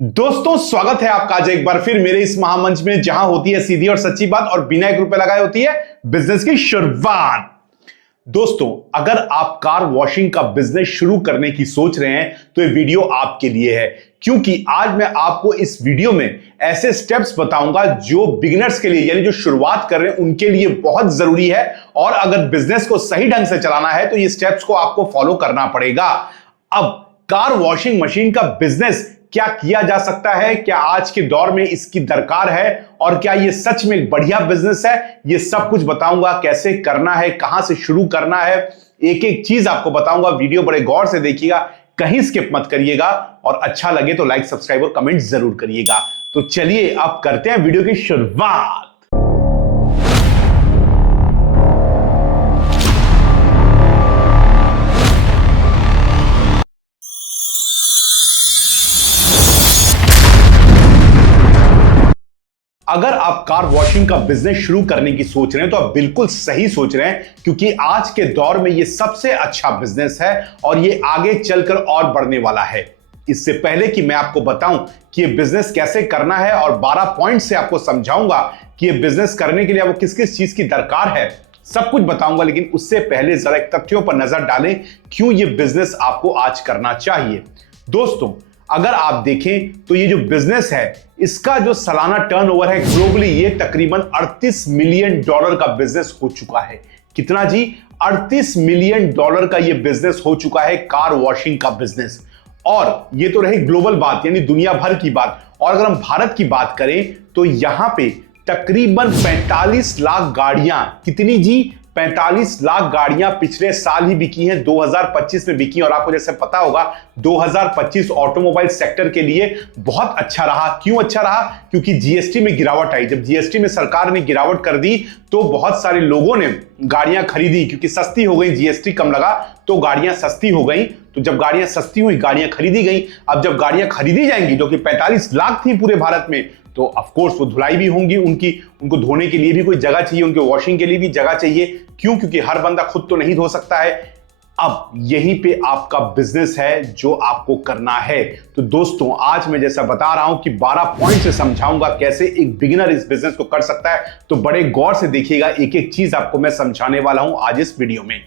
दोस्तों स्वागत है आपका आज एक बार फिर मेरे इस महामंच में जहां होती है सीधी और सच्ची बात और बिना एक रुपए लगाए होती है बिजनेस की शुरुआत। दोस्तों अगर आप कार वॉशिंग का बिजनेस शुरू करने की सोच रहे हैं तो ये वीडियो आपके लिए है, क्योंकि आज मैं आपको इस वीडियो में ऐसे स्टेप्स बताऊंगा जो बिगिनर्स के लिए यानी जो शुरुआत कर रहे हैं उनके लिए बहुत जरूरी है। और अगर बिजनेस को सही ढंग से चलाना है तो ये स्टेप्स को आपको फॉलो करना पड़ेगा। अब कार वॉशिंग मशीन का बिजनेस क्या किया जा सकता है, क्या आज के दौर में इसकी दरकार है और क्या ये सच में एक बढ़िया बिजनेस है, ये सब कुछ बताऊंगा। कैसे करना है, कहां से शुरू करना है, एक एक चीज आपको बताऊंगा। वीडियो बड़े गौर से देखिएगा, कहीं स्किप मत करिएगा और अच्छा लगे तो लाइक, सब्सक्राइब और कमेंट जरूर करिएगा। तो चलिए अब करते हैं वीडियो की शुरुआत। अगर आप कार वॉशिंग का बिजनेस शुरू करने की सोच रहे हैं तो आप बिल्कुल सही सोच रहे हैं, क्योंकि आज के दौर में ये सबसे अच्छा बिजनेस है और ये आगे चलकर और बढ़ने वाला है। इससे पहले कि मैं आपको बताऊं कि ये बिजनेस कैसे करना है और 12 पॉइंट से आपको समझाऊंगा कि ये बिजनेस करने के लिए आपको किस किस चीज की दरकार है, सब कुछ बताऊंगा। लेकिन उससे पहले जरा एक तथ्यों पर नजर डालें क्यों ये बिजनेस आपको आज करना चाहिए। दोस्तों अगर आप देखें तो ये जो बिजनेस है इसका जो सालाना टर्नओवर है ग्लोबली ये तकरीबन $38 मिलियन का बिजनेस हो चुका है। कितना जी? $38 मिलियन का ये बिजनेस हो चुका है कार वॉशिंग का बिजनेस। और ये तो रही ग्लोबल बात यानी दुनिया भर की बात। और अगर हम भारत की बात करें तो यहां पे तकरीबन 45 लाख गाड़ियां, कितनी जी? 45 लाख गाड़ियां पिछले साल ही बिकी हैं, 2025 में बिकी। और आपको जैसे पता होगा 2025 ऑटोमोबाइल सेक्टर के लिए बहुत अच्छा रहा। क्यों अच्छा रहा? क्योंकि जीएसटी में गिरावट आई। जब जीएसटी में सरकार ने गिरावट कर दी तो बहुत सारे लोगों ने गाड़ियां खरीदी, क्योंकि सस्ती हो गई, जीएसटी कम लगा तो गाड़ियां सस्ती हो गई। तो जब गाड़ियां सस्ती हुई गाड़ियां खरीदी गई। अब जब गाड़ियां खरीदी जाएंगी जो कि 45 लाख थी पूरे भारत में, तो ऑफ कोर्स वो धुलाई भी होंगी, उनको धोने के लिए भी कोई जगह चाहिए, उनके वॉशिंग के लिए भी जगह चाहिए। क्यों? क्योंकि हर बंदा खुद तो नहीं धो सकता है। अब यहीं पे आपका बिजनेस है जो आपको करना है। तो दोस्तों आज मैं जैसा बता रहा हूं कि 12 पॉइंट से समझाऊंगा कैसे एक बिगिनर इस बिजनेस को कर सकता है। तो बड़े गौर से देखिएगा, एक एक चीज आपको मैं समझाने वाला हूं आज इस वीडियो में।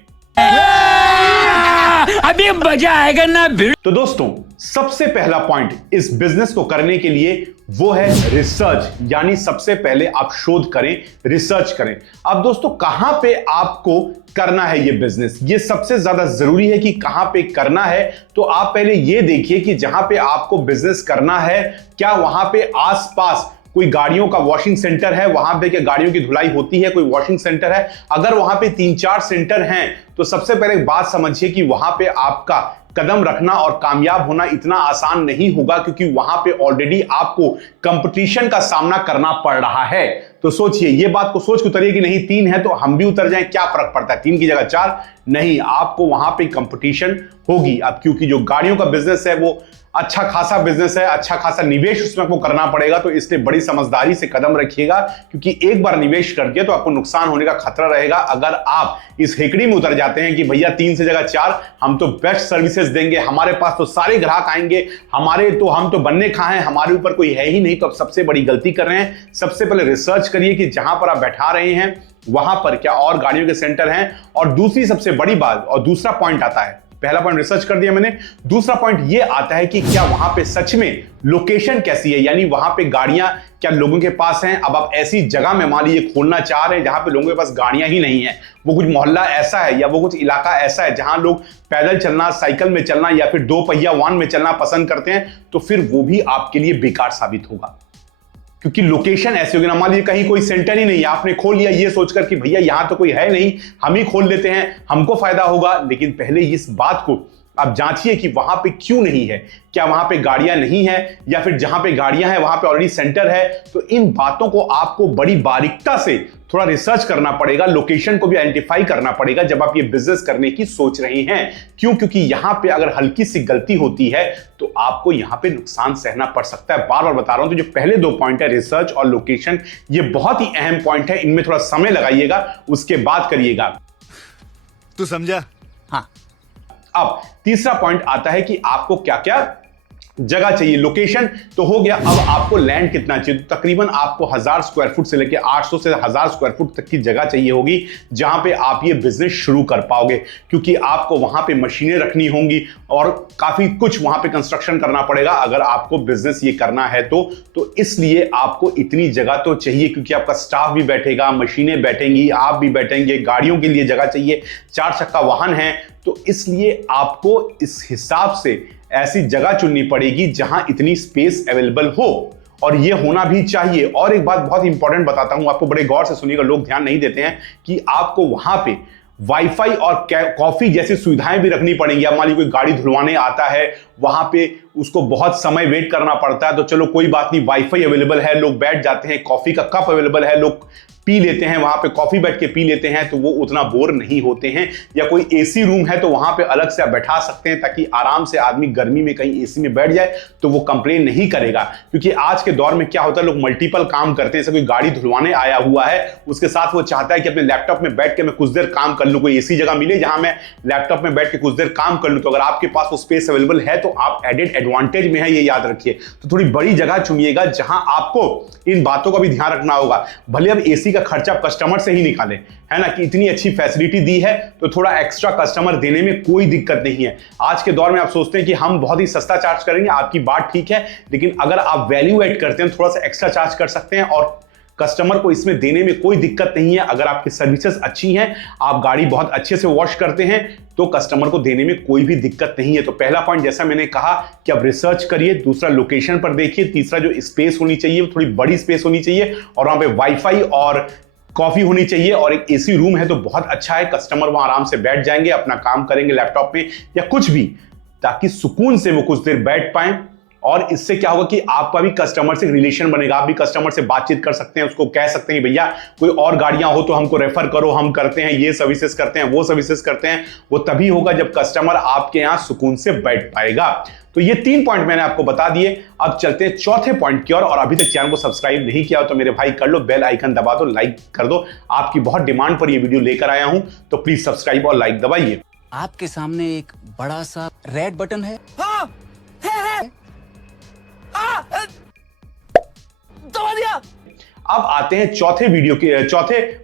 अभी मजा आएगा ना। तो दोस्तों सबसे पहला पॉइंट इस बिजनेस को करने के लिए वो है रिसर्च, यानी सबसे पहले आप शोध करें, रिसर्च करें। अब दोस्तों कहां पे आपको करना है ये बिजनेस, ये सबसे ज्यादा जरूरी है कि कहां पे करना है। तो आप पहले ये देखिए कि जहां पे आपको बिजनेस करना है क्या वहां पे आसपास कोई गाड़ियों का वॉशिंग सेंटर है, वहां पे क्या गाड़ियों की धुलाई होती है, कोई वॉशिंग सेंटर है। अगर वहां पे 3-4 सेंटर हैं तो सबसे पहले एक बात समझिए कि वहां पे आपका कदम रखना और कामयाब होना इतना आसान नहीं होगा, क्योंकि वहां पे ऑलरेडी आपको कंपटीशन का सामना करना पड़ रहा है। तो सोचिए, ये बात को सोच के उतरिए कि नहीं 3 है तो हम भी उतर जाएं, क्या फर्क पड़ता है, 3 की जगह 4 नहीं, आपको वहां पे कंपटीशन होगी। अब क्योंकि जो गाड़ियों का बिजनेस है वो अच्छा खासा बिजनेस है, अच्छा खासा निवेश उसमें आपको करना पड़ेगा। तो इसलिए बड़ी समझदारी से कदम रखिएगा, क्योंकि एक बार निवेश कर दिया तो आपको नुकसान होने का खतरा रहेगा अगर आप इस हेकड़ी में उतर जाते हैं कि भैया 3 से जगह 4, हम तो बेस्ट सर्विसेज देंगे, हमारे पास तो सारे ग्राहक आएंगे, हम तो बनने कहां हैं, हमारे ऊपर कोई है ही नहीं। तो आप सबसे बड़ी गलती कर रहे हैं। सबसे पहले रिसर्च करिए कि जहां पर आप बैठा रहे हैं वहां पर क्या और गाड़ियों के सेंटर हैं। और दूसरी सबसे बड़ी बात और दूसरा पॉइंट आता है, पहला पॉइंट रिसर्च कर दिया मैंने, दूसरा पॉइंट ये आता है कि क्या वहां पे सच में लोकेशन कैसी है, यानी वहां पे गाड़ियां क्या लोगों के पास हैं। अब आप ऐसी जगह में मान लीजिए खोलना चाह रहे हैं जहां पे लोगों के पास गाड़ियां ही नहीं है, वो कुछ मोहल्ला ऐसा है या वो कुछ इलाका ऐसा है जहां लोग पैदल चलना, साइकिल में चलना या फिर 2 पहिया वाहन में चलना पसंद करते हैं, तो फिर वो भी आपके लिए बेकार साबित होगा, क्योंकि लोकेशन ऐसी होगी ना। मान लीजिए कहीं कोई सेंटर ही नहीं है, आपने खोल लिया ये सोचकर कि भैया यहां तो कोई है नहीं, हम ही खोल लेते हैं, हमको फायदा होगा। लेकिन पहले इस बात को आप जांचिए कि वहां पे क्यों नहीं है, क्या वहां पे गाड़ियां नहीं है या फिर जहां पे गाड़ियां हैं वहां पे ऑलरेडी सेंटर है। तो इन बातों को आपको बड़ी बारीकता से थोड़ा रिसर्च करना पड़ेगा, लोकेशन को भी आइडेंटिफाई करना पड़ेगा जब आप ये बिजनेस करने की सोच रहे हैं। क्यों? क्योंकि यहां पे अगर हल्की सी गलती होती है तो आपको यहां पे नुकसान सहना पड़ सकता है। बार बार बता रहा हूं। तो जो पहले 2 पॉइंट है रिसर्च और लोकेशन, ये बहुत ही अहम पॉइंट है, इनमें थोड़ा समय लगाइएगा, उसके बाद करिएगा। तू समझा? हाँ। अब तीसरा पॉइंट आता है कि आपको क्या क्या जगह चाहिए, लोकेशन तो हो गया। अब आपको लैंड कितना चाहिए? तो तकरीबन आपको 1000 स्क्वायर फुट से लेकर 800 से 1000 स्क्वायर फुट तक की जगह चाहिए होगी जहां पे आप ये बिजनेस शुरू कर पाओगे, क्योंकि आपको वहां पे मशीनें रखनी होंगी और काफी कुछ वहां पे कंस्ट्रक्शन करना पड़ेगा अगर आपको बिजनेस ये करना है तो इसलिए आपको इतनी जगह तो चाहिए, क्योंकि आपका स्टाफ भी बैठेगा, मशीनें बैठेंगी, आप भी बैठेंगे, गाड़ियों के लिए जगह चाहिए, 4 चक्का वाहन है, तो इसलिए आपको इस हिसाब से ऐसी जगह चुननी पड़ेगी जहां इतनी स्पेस अवेलेबल हो, और ये होना भी चाहिए। और एक बात बहुत इंपॉर्टेंट बताता हूं आपको, बड़े गौर से सुनिएगा, लोग ध्यान नहीं देते हैं कि आपको वहां पे वाईफाई और कॉफी जैसी सुविधाएं भी रखनी पड़ेंगी। अब मान लीजिए कोई गाड़ी धुलवाने आता है, वहां पे उसको बहुत समय वेट करना पड़ता है, तो चलो कोई बात नहीं, वाईफाई अवेलेबल है, लोग बैठ जाते हैं, कॉफी का कप अवेलेबल है, लोग पी लेते हैं, वहां पे कॉफी बैठ के पी लेते हैं, तो वो उतना बोर नहीं होते हैं। या कोई एसी रूम है तो वहां पे अलग से आप बैठा सकते हैं, ताकि आराम से आदमी गर्मी में कहीं एसी में बैठ जाए तो वो कंप्लेन नहीं करेगा। क्योंकि आज के दौर में क्या होता है, लोग मल्टीपल काम करते हैं। जैसे कोई गाड़ी धुलवाने आया हुआ है, उसके साथ वो चाहता है कि अपने लैपटॉप में बैठ के मैं कुछ देर काम कर लूं, कोई ऐसी जगह मिले जहां मैं लैपटॉप में बैठ के कुछ देर काम कर लूं। तो अगर आपके पास वो स्पेस अवेलेबल है तो आप एडेड एडवांटेज में है, ये याद रखिए। तो थोड़ी बड़ी जगह चुनिएगा जहां आपको इन बातों का भी ध्यान रखना होगा। भले अब एसी का खर्चा कस्टमर से ही निकालें, है ना, कि इतनी अच्छी फैसिलिटी दी है तो थोड़ा एक्स्ट्रा कस्टमर देने में कोई दिक्कत नहीं है। आज के दौर में आप सोचते हैं कि हम बहुत ही सस्ता चार्ज करेंगे, आपकी बात ठीक है, लेकिन अगर आप वैल्यू ऐड करते हैं थोड़ा सा एक्स्ट्रा चार्ज कर सकते हैं, और कस्टमर को इसमें देने में कोई दिक्कत नहीं है। अगर आपकी सर्विसेज अच्छी हैं, आप गाड़ी बहुत अच्छे से वॉश करते हैं, तो कस्टमर को देने में कोई भी दिक्कत नहीं है। तो पहला पॉइंट जैसा मैंने कहा कि आप रिसर्च करिए, दूसरा लोकेशन पर देखिए, तीसरा जो स्पेस होनी चाहिए वो थोड़ी बड़ी स्पेस होनी चाहिए, और वहां पे वाईफाई और कॉफी होनी चाहिए, और एक एसी रूम है तो बहुत अच्छा है, कस्टमर वहां आराम से बैठ जाएंगे, अपना काम करेंगे लैपटॉप में या कुछ भी, ताकि सुकून से वो कुछ देर बैठ पाए। और इससे क्या होगा कि आपका भी कस्टमर से रिलेशन बनेगा, आप भी कस्टमर से बातचीत कर सकते हैं, उसको कह सकते हैं भैया कोई और गाड़ियां हो तो हमको रेफर करो, हम करते हैं, ये सर्विसेज करते हैं, वो सर्विसेज करते हैं। वो तभी होगा जब कस्टमर आपके यहां सुकून से बैठ पाएगा। तो ये 3 पॉइंट मैंने आपको बता दिए। अब चलते हैं चौथे पॉइंट की ओर, और अभी तक चैनल को सब्सक्राइब नहीं किया हो तो मेरे भाई कर लो, बेल आइकन दबा दो, लाइक कर दो। आपकी बहुत डिमांड पर ये वीडियो लेकर आया हूं, तो प्लीज सब्सक्राइब और लाइक दबाइए। आपके सामने एक बड़ा सा रेड बटन है। हाँ, है। दबा दिया। अब आते हैं चौथे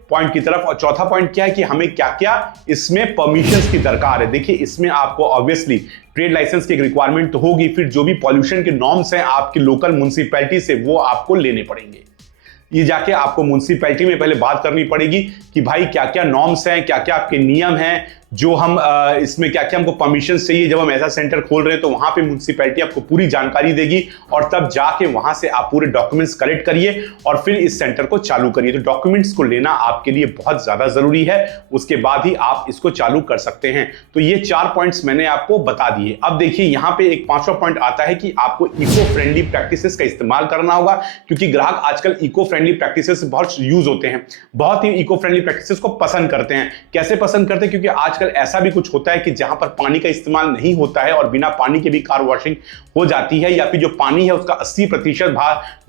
पॉइंट की तरफ। और चौथा पॉइंट क्या है कि हमें क्या क्या इसमें परमिशंस की दरकार है। देखिए, इसमें आपको ऑब्वियसली ट्रेड लाइसेंस की एक रिक्वायरमेंट तो होगी, फिर जो भी पॉल्यूशन के नॉर्म्स हैं आपकी लोकल म्युनिसिपैलिटी से, वो आपको लेने पड़ेंगे। ये जाके आपको म्युनिसिपैलिटी में पहले बात करनी पड़ेगी कि भाई क्या क्या नॉर्म्स हैं, क्या क्या आपके नियम हैं, जो हम इसमें क्या क्या हमको परमिशन चाहिए। जब हम ऐसा सेंटर खोल रहे हैं तो वहां पे म्युनिसिपैलिटी आपको पूरी जानकारी देगी, और तब जाके वहां से आप पूरे डॉक्यूमेंट्स कलेक्ट करिए और फिर इस सेंटर को चालू करिए। तो डॉक्यूमेंट्स को लेना आपके लिए बहुत ज्यादा जरूरी है, उसके बाद ही आप इसको चालू कर सकते हैं। तो ये 4 पॉइंट्स मैंने आपको बता दिए। अब देखिए, यहां पे एक 5वां पॉइंट आता है कि आपको इको फ्रेंडली प्रैक्टिसेस का इस्तेमाल करना होगा, क्योंकि ग्राहक आजकल इको फ्रेंडली प्रैक्टिसेस बहुत यूज होते हैं, बहुत ही इको फ्रेंडली प्रैक्टिसेस को पसंद करते हैं। कैसे पसंद करते हैं? क्योंकि आजकल ऐसा भी कुछ होता है कि जहां पर पानी का इस्तेमाल नहीं होता है और बिना पानी के भी कार वॉशिंग हो जाती है, या फिर जो पानी है उसका 80%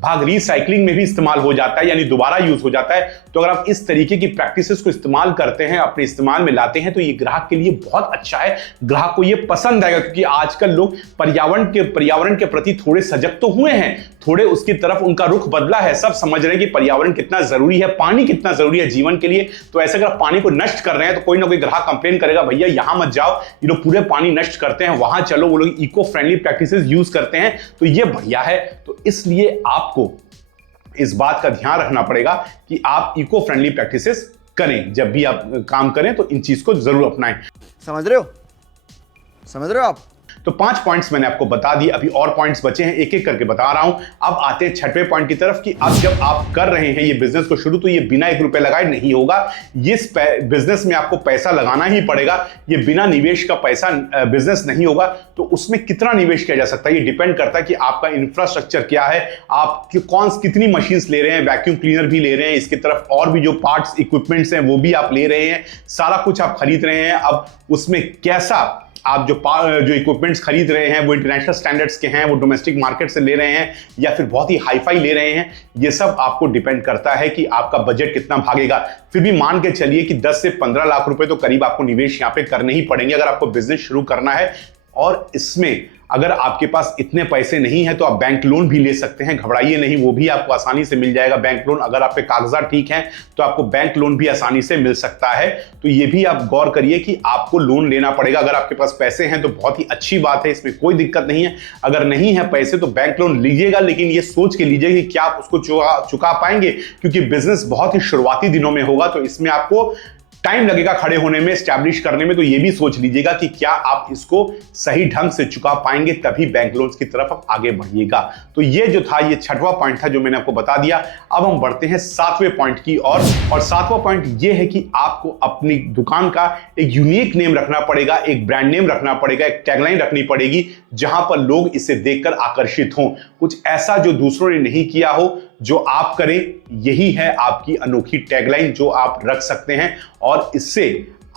भाग रिसाइकलिंग में भी इस्तेमाल हो जाता है, यानी दोबारा यूज हो जाता है। तो अगर आप इस तरीके की प्रैक्टिसेस को इस्तेमाल करते हैं, अपने इस्तेमाल में लाते हैं, तो ये ग्राहक के लिए बहुत अच्छा है, ग्राहक को ये पसंद आएगा। क्योंकि आजकल लोग पर्यावरण के प्रति थोड़े सजग तो हुए हैं, थोड़े उसकी तरफ उनका रुख बदला है, सब समझ रहे हैं कि पर्यावरण कितना जरूरी है, पानी कितना जरूरी है जीवन के लिए। तो ऐसे अगर पानी को नष्ट कर रहे हैं तो कोई ना कोई ग्राहक कंप्लेन करेगा, भैया यहां मत जाओ, ये लोग पूरे पानी नष्ट करते हैं, वहां चलो, वो लोग इको फ्रेंडली प्रैक्टिसेस यूज करते हैं, तो ये बढ़िया है। तो इसलिए आपको इस बात का ध्यान रखना पड़ेगा कि आप इको फ्रेंडली प्रैक्टिसेस करें, जब भी आप काम करें तो इन चीज को जरूर अपनाएं। समझ रहे हो आप? तो 5 पॉइंट्स मैंने आपको बता दिए, अभी और पॉइंट्स बचे हैं, एक एक करके बता रहा हूं। अब आते हैं 6वें पॉइंट की तरफ कि अब जब आप कर रहे हैं ये बिजनेस को शुरू, तो ये बिना 1 रुपए लगाए नहीं होगा। ये बिजनेस में आपको पैसा लगाना ही पड़ेगा, ये बिना निवेश का पैसा बिजनेस नहीं होगा। तो उसमें कितना निवेश किया जा सकता है ये डिपेंड करता है कि आपका इंफ्रास्ट्रक्चर क्या है, आप कितनी मशीन्स ले रहे हैं, वैक्यूम क्लीनर भी ले रहे हैं, इसकी तरफ और भी जो पार्ट्स इक्विपमेंट्स हैं वो भी आप ले रहे हैं, सारा कुछ आप खरीद रहे हैं। अब उसमें कैसा आप जो इक्विपमेंट्स खरीद रहे हैं वो इंटरनेशनल स्टैंडर्ड्स के हैं, वो डोमेस्टिक मार्केट से ले रहे हैं, या फिर बहुत ही हाईफाई ले रहे हैं, ये सब आपको डिपेंड करता है कि आपका बजट कितना भागेगा। फिर भी मान के चलिए कि 10 से 15 लाख रुपए तो करीब आपको निवेश यहाँ पे करने ही पड़ेंगे अगर आपको बिजनेस शुरू करना है। और इसमें अगर आपके पास इतने पैसे नहीं है तो आप बैंक लोन भी ले सकते हैं, घबराइए नहीं, वो भी आपको आसानी से मिल जाएगा बैंक लोन। अगर आपके कागजात ठीक हैं तो आपको बैंक लोन भी आसानी से मिल सकता है। तो ये भी आप गौर करिए कि आपको लोन लेना पड़ेगा। अगर आपके पास पैसे हैं तो बहुत ही अच्छी बात है, इसमें कोई दिक्कत नहीं है। अगर नहीं है पैसे तो बैंक लोन लीजिएगा, लेकिन ये सोच के लीजिए कि क्या आप उसको चुका पाएंगे, क्योंकि बिजनेस बहुत ही शुरुआती दिनों में होगा, तो इसमें आपको टाइम लगेगा खड़े होने में, स्टैब्लिश करने में। तो ये भी सोच लीजिएगा कि क्या आप इसको सही ढंग से चुका पाएंगे, तभी बैंक लोन्स की तरफ आप आगे बढ़िएगा। तो ये जो था, ये 6वां पॉइंट था जो मैंने आपको बता दिया। अब हम बढ़ते हैं 7वें पॉइंट की और 7वां पॉइंट ये है कि आपको अपनी दुकान का एक यूनिक नेम रखना पड़ेगा, एक ब्रांड नेम रखना पड़ेगा, एक टैगलाइन रखनी पड़ेगी जहां पर लोग इसे देखकर आकर्षित हों। कुछ ऐसा जो दूसरों ने नहीं किया हो, जो आप करें, यही है आपकी अनोखी टैगलाइन जो आप रख सकते हैं और इससे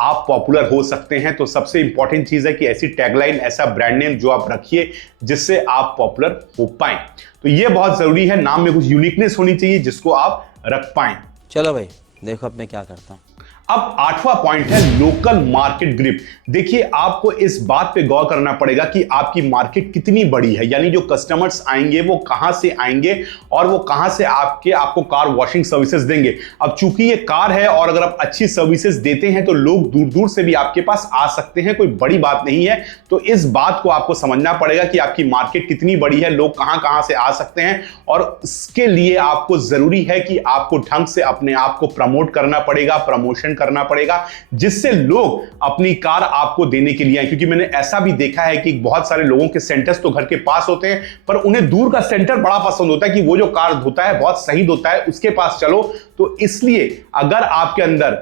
आप पॉपुलर हो सकते हैं। तो सबसे इंपॉर्टेंट चीज है कि ऐसी टैगलाइन, ऐसा ब्रांड नेम जो आप रखिए जिससे आप पॉपुलर हो पाएं। तो ये बहुत जरूरी है, नाम में कुछ यूनिकनेस होनी चाहिए जिसको आप रख पाएं। चलो भाई देखो अब मैं क्या करता हूँ। अब 8वां पॉइंट है लोकल मार्केट ग्रिप। देखिए, आपको इस बात पे गौर करना पड़ेगा कि आपकी मार्केट कितनी बड़ी है, यानी जो कस्टमर्स आएंगे वो कहां से आएंगे और वो कहां से आपको कार वॉशिंग सर्विसेज देंगे। अब चूंकि ये कार है और अगर आप अच्छी सर्विसेज देते हैं तो लोग दूर दूर से भी आपके पास आ सकते हैं, कोई बड़ी बात नहीं है। तो इस बात को आपको समझना पड़ेगा कि आपकी मार्केट कितनी बड़ी है, लोग कहां कहां से आ सकते हैं, और इसके लिए आपको जरूरी है कि आपको ढंग से अपने आप को प्रमोट करना पड़ेगा, प्रमोशन करना पड़ेगा, जिससे लोग अपनी कार आपको देने के लिए आए। क्योंकि मैंने ऐसा भी देखा है कि बहुत सारे लोगों के सेंटर्स तो घर के पास होते हैं, पर उन्हें दूर का सेंटर बड़ा पसंद होता है कि वो जो कार धोता है बहुत सही धोता है, उसके पास चलो। तो इसलिए अगर आपके अंदर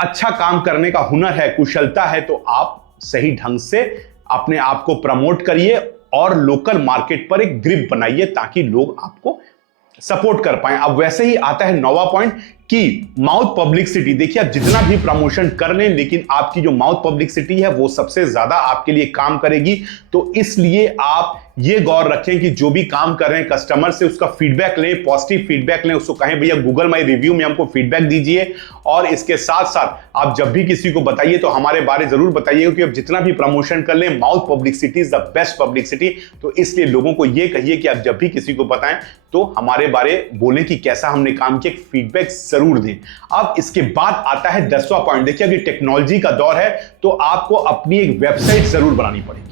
अच्छा काम करने का हुनर है, कुशलता है, तो आप सही ढंग से अपने आप को प्रमोट करिए और लोकल मार्केट पर एक ग्रिप बनाइए ताकि लोग आपको सपोर्ट कर पाए। अब वैसे ही आता है 9वां पॉइंट कि माउथ पब्लिसिटी। देखिए, आप जितना भी प्रमोशन कर लें, लेकिन आपकी जो माउथ पब्लिसिटी है वो सबसे ज्यादा आपके लिए काम करेगी। तो इसलिए आप ये गौर रखें कि जो भी काम कर रहे हैं कस्टमर से उसका फीडबैक लें, पॉजिटिव फीडबैक लें, उसको कहें भैया गूगल माई रिव्यू में हमको फीडबैक दीजिए। और इसके साथ साथ आप जब भी किसी को बताइए तो हमारे बारे जरूर बताइए, क्योंकि आप जितना भी प्रमोशन कर लें, mouth publicity is the best publicity. तो इसलिए लोगों को यह कहिए कि आप जब भी किसी को बताएं तो हमारे बारे बोलें कि कैसा हमने काम किया, फीडबैक जरूर दें। अब इसके बाद आता है 10वां पॉइंट। देखिए, अभी टेक्नोलॉजी का दौर है तो आपको अपनी एक वेबसाइट जरूर बनानी पड़ेगी।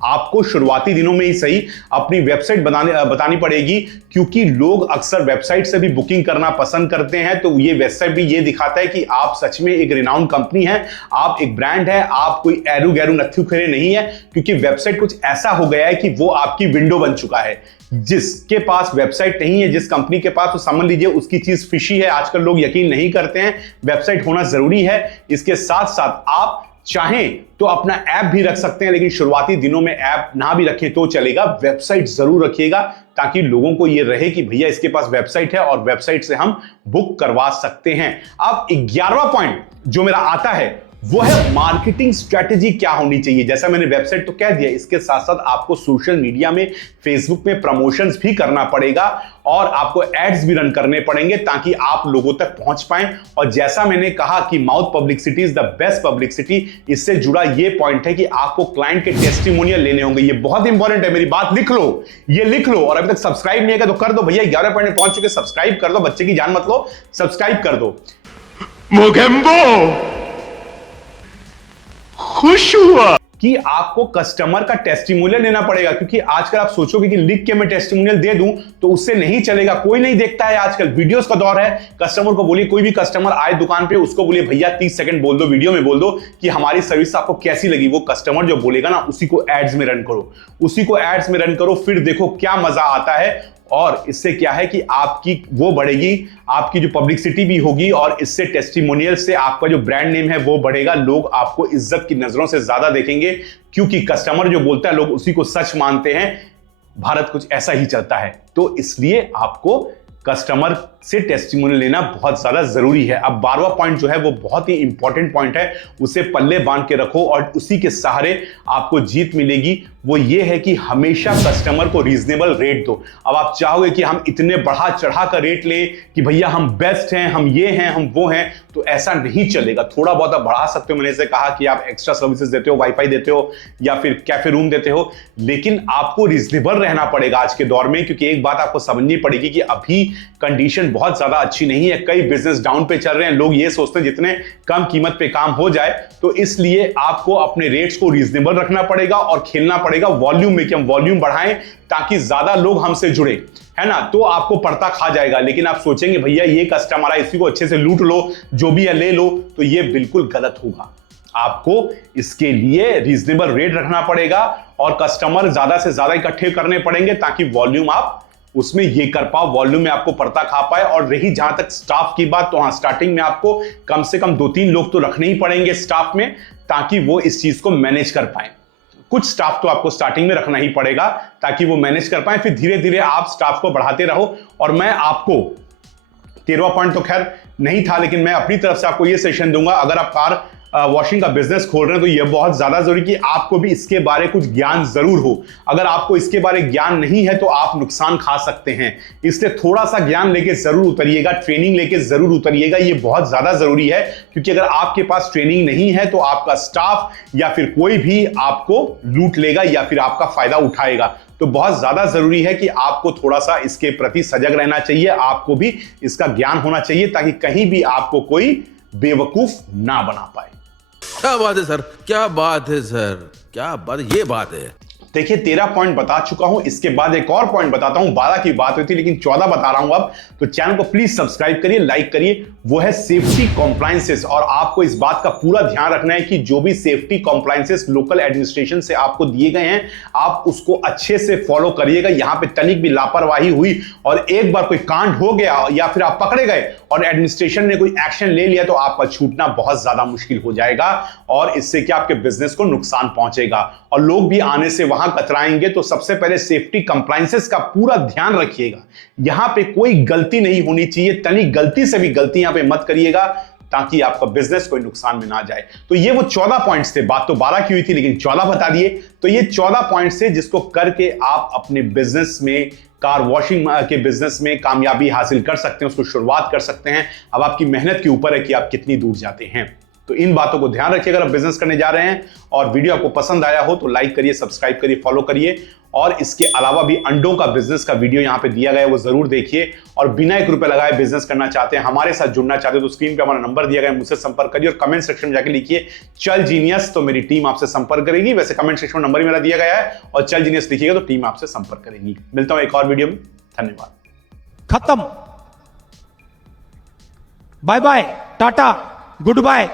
आपको शुरुआती दिनों में ही सही अपनी वेबसाइट बतानी पड़ेगी, क्योंकि लोग अक्सर वेबसाइट से भी बुकिंग करना पसंद करते हैं। तो ये वेबसाइट भी ये दिखाता है कि आप सच में एक रिनाउंड कंपनी है, आप एक ब्रांड है, आप कोई एरू गैरू नथु खेरे नहीं है। क्योंकि वेबसाइट कुछ ऐसा हो गया है कि वो आपकी विंडो बन चुका है। जिसके पास वेबसाइट नहीं है, जिस कंपनी के पास, तो समझ लीजिए उसकी चीज फिशी है। आजकल लोग यकीन नहीं करते हैं, वेबसाइट होना जरूरी है। इसके साथ साथ आप चाहें तो अपना ऐप भी रख सकते हैं, लेकिन शुरुआती दिनों में ऐप ना भी रखें तो चलेगा, वेबसाइट जरूर रखिएगा ताकि लोगों को यह रहे कि भैया इसके पास वेबसाइट है और वेबसाइट से हम बुक करवा सकते हैं। अब 11वां पॉइंट जो मेरा आता है वो है मार्केटिंग स्ट्रेटेजी क्या होनी चाहिए। जैसा मैंने वेबसाइट तो कह दिया, इसके साथ साथ आपको सोशल मीडिया में, फेसबुक में प्रमोशंस भी करना पड़ेगा और आपको एड्स भी रन करने पड़ेंगे ताकि आप लोगों तक पहुंच पाएं। और जैसा मैंने कहा कि mouth publicity is the best publicity, इससे जुड़ा ये पॉइंट है कि आपको क्लाइंट के टेस्टिमोनियल लेने होंगे। ये बहुत इंपॉर्टेंट है, मेरी बात लिख लो, ये लिख लो। और अभी तक सब्सक्राइब नहीं है तो कर दो भैया, 11 पॉइंट में पहुंच चुके, सब्सक्राइब कर दो, बच्चे की जान मत लो, सब्सक्राइब कर दो। मोगेम्बो खुश हुआ कि आपको कस्टमर का टेस्टिमोनियल लेना पड़ेगा। क्योंकि आजकल आप सोचोगे कि लिख के मैं टेस्टिमोनियल दे दूं तो उससे नहीं चलेगा, कोई नहीं देखता है। आजकल वीडियोस का दौर है। कस्टमर को बोलिए, कोई भी कस्टमर आए दुकान पे, उसको बोलिए भैया 30 सेकंड बोल दो, वीडियो में बोल दो कि हमारी सर्विस आपको कैसी लगी। वो कस्टमर जो बोलेगा ना, उसी को एड्स में रन करो, उसी को एड्स में रन करो, फिर देखो क्या मजा आता है। और इससे क्या है कि आपकी वो बढ़ेगी, आपकी जो पब्लिसिटी भी होगी और इससे टेस्टिमोनियल से आपका जो ब्रांड नेम है वो बढ़ेगा। लोग आपको इज्जत की नजरों से ज्यादा देखेंगे, क्योंकि कस्टमर जो बोलता है लोग उसी को सच मानते हैं। भारत कुछ ऐसा ही चलता है। तो इसलिए आपको कस्टमर से टेस्टिमोनियल लेना बहुत ज्यादा जरूरी है। अब 12वां पॉइंट जो है वो बहुत ही इंपॉर्टेंट पॉइंट है, उसे पल्ले बांध के रखो और उसी के सहारे आपको जीत मिलेगी। वो ये है कि हमेशा कस्टमर को रीजनेबल रेट दो। अब आप चाहोगे कि हम इतने बढ़ा चढ़ा कर रेट लें कि भैया हम बेस्ट हैं, हम ये हैं, हम वो हैं, तो ऐसा नहीं चलेगा। थोड़ा बहुत आप बढ़ा सकते हो, मैंने से कहा कि आप एक्स्ट्रा सर्विसेज देते हो, वाईफाई देते हो या फिर कैफे रूम देते हो, लेकिन आपको रीजनेबल रहना पड़ेगा आज के दौर में, क्योंकि एक बात आपको समझनी पड़ेगी कि अभी कंडीशन बहुत ज्यादा अच्छी नहीं है। कई बिजनेस डाउन पे चल रहे हैं, लोग ये सोचते हैं जितने कम कीमत पे काम हो जाए, तो इसलिए आपको अपने रेट्स को रीजनेबल रखना पड़ेगा और खेलना पड़ेगा वॉल्यूम में कि हम वॉल्यूम बढ़ाएं ताकि ज्यादा लोग हमसे जुड़े, है ना। तो आपको पड़ता खा जाएगा। लेकिन आप सोचेंगे भैया ये कस्टमर है, इसी को अच्छे से लूट लो, जो भी है ले लो, तो ये बिल्कुल गलत होगा। आपको इसके लिए रीजनेबल रेट रखना पड़ेगा और कस्टमर ज्यादा से ज्यादा इकट्ठे करने पड़ेंगे ताकि वॉल्यूम आप उसमें ये कर पाओ, वॉल्यूम में आपको पड़ता खा पाए। और रही जहां तक स्टाफ की बात, तो हाँ, स्टार्टिंग में आपको कम से कम 2-3 लोग तो रखने ही पड़ेंगे स्टाफ में, ताकि वो इस चीज को मैनेज कर पाए। कुछ स्टाफ तो आपको स्टार्टिंग में रखना ही पड़ेगा ताकि वो मैनेज कर पाए, फिर धीरे धीरे आप स्टाफ को बढ़ाते रहो। और मैं आपको 13वां पॉइंट तो खैर नहीं था, लेकिन मैं अपनी तरफ से आपको ये सेशन दूंगा। अगर आप कार वॉशिंग का बिजनेस खोल रहे हैं तो यह बहुत ज्यादा जरूरी कि आपको भी इसके बारे कुछ ज्ञान जरूर हो। अगर आपको इसके बारे ज्ञान नहीं है तो आप नुकसान खा सकते हैं, इसलिए थोड़ा सा ज्ञान लेके जरूर उतरिएगा, ट्रेनिंग लेके जरूर उतरिएगा। ये बहुत ज्यादा जरूरी है, क्योंकि अगर आपके पास ट्रेनिंग नहीं है तो आपका स्टाफ या फिर कोई भी आपको लूट लेगा या फिर आपका फायदा उठाएगा। तो बहुत ज्यादा जरूरी है कि आपको थोड़ा सा इसके प्रति सजग रहना चाहिए, आपको भी इसका ज्ञान होना चाहिए, ताकि कहीं भी आपको कोई बेवकूफ ना बना पाए। क्या बात है सर, क्या बात है सर, क्या बात, ये बात है। देखिए 13 पॉइंट बता चुका हूं, इसके बाद एक और पॉइंट बताता हूं। 12 की बात हुई थी लेकिन 14 बता रहा हूं अब, तो चैनल को प्लीज सब्सक्राइब करिए, लाइक करिए। वो है सेफ्टी कॉम्प्लायंसेस। और आपको इस बात का पूरा ध्यान रखना है कि जो भी सेफ्टी कॉम्प्लायंसेस लोकल एडमिनिस्ट्रेशन से आपको दिए गए हैं, आप उसको अच्छे से फॉलो करिएगा। यहां पे तनिक भी लापरवाही हुई और एक बार कोई कांड हो गया या फिर आप पकड़े गए और एडमिनिस्ट्रेशन ने कोई एक्शन ले लिया, तो आपका छूटना बहुत ज्यादा मुश्किल हो जाएगा और इससे क्या आपके बिजनेस को नुकसान पहुंचेगा और लोग भी आने से वहां कतराएंगे। तो सबसे पहले सेफ्टी कंप्लायंसेस का पूरा ध्यान रखिएगा। यहां पे कोई गलती नहीं होनी चाहिए, तनी गलती से भी गलती यहां पे मत करिएगा, ताकि आपका बिजनेस कोई नुकसान में ना जाए। तो ये वो 14 पॉइंट्स थे। बात तो 12 की हुई थी लेकिन 14 बता दिए। तो ये 14 पॉइंट्स थे जिसको करके आप अपने बिजनेस में, कार वॉशिंग के बिजनेस में कामयाबी हासिल कर सकते हैं, उसको शुरुआत कर सकते हैं। अब आपकी मेहनत के ऊपर है कि आप कितनी दूर जाते हैं। तो इन बातों को ध्यान रखिए अगर आप बिजनेस करने जा रहे हैं। और वीडियो आपको पसंद आया हो तो लाइक करिए, सब्सक्राइब करिए, फॉलो करिए। और इसके अलावा भी अंडों का बिजनेस का वीडियो यहां पे दिया गया है, वो जरूर देखिए। और बिना 1 रुपए लगाए बिजनेस करना चाहते हैं, हमारे साथ जुड़ना चाहते हैं, तो स्क्रीन पे हमारा नंबर दिया गया है, मुझसे संपर्क करिए। और कमेंट सेक्शन में जाके लिखिए चल जीनियस, तो मेरी टीम आपसे संपर्क करेगी। वैसे कमेंट सेक्शन में नंबर ही मेरा दिया गया है, और चल जीनियस लिखिएगा तो टीम आपसे संपर्क करेगी। मिलता हूं एक और वीडियो में, धन्यवाद। खत्म। Bye bye, tata, good bye.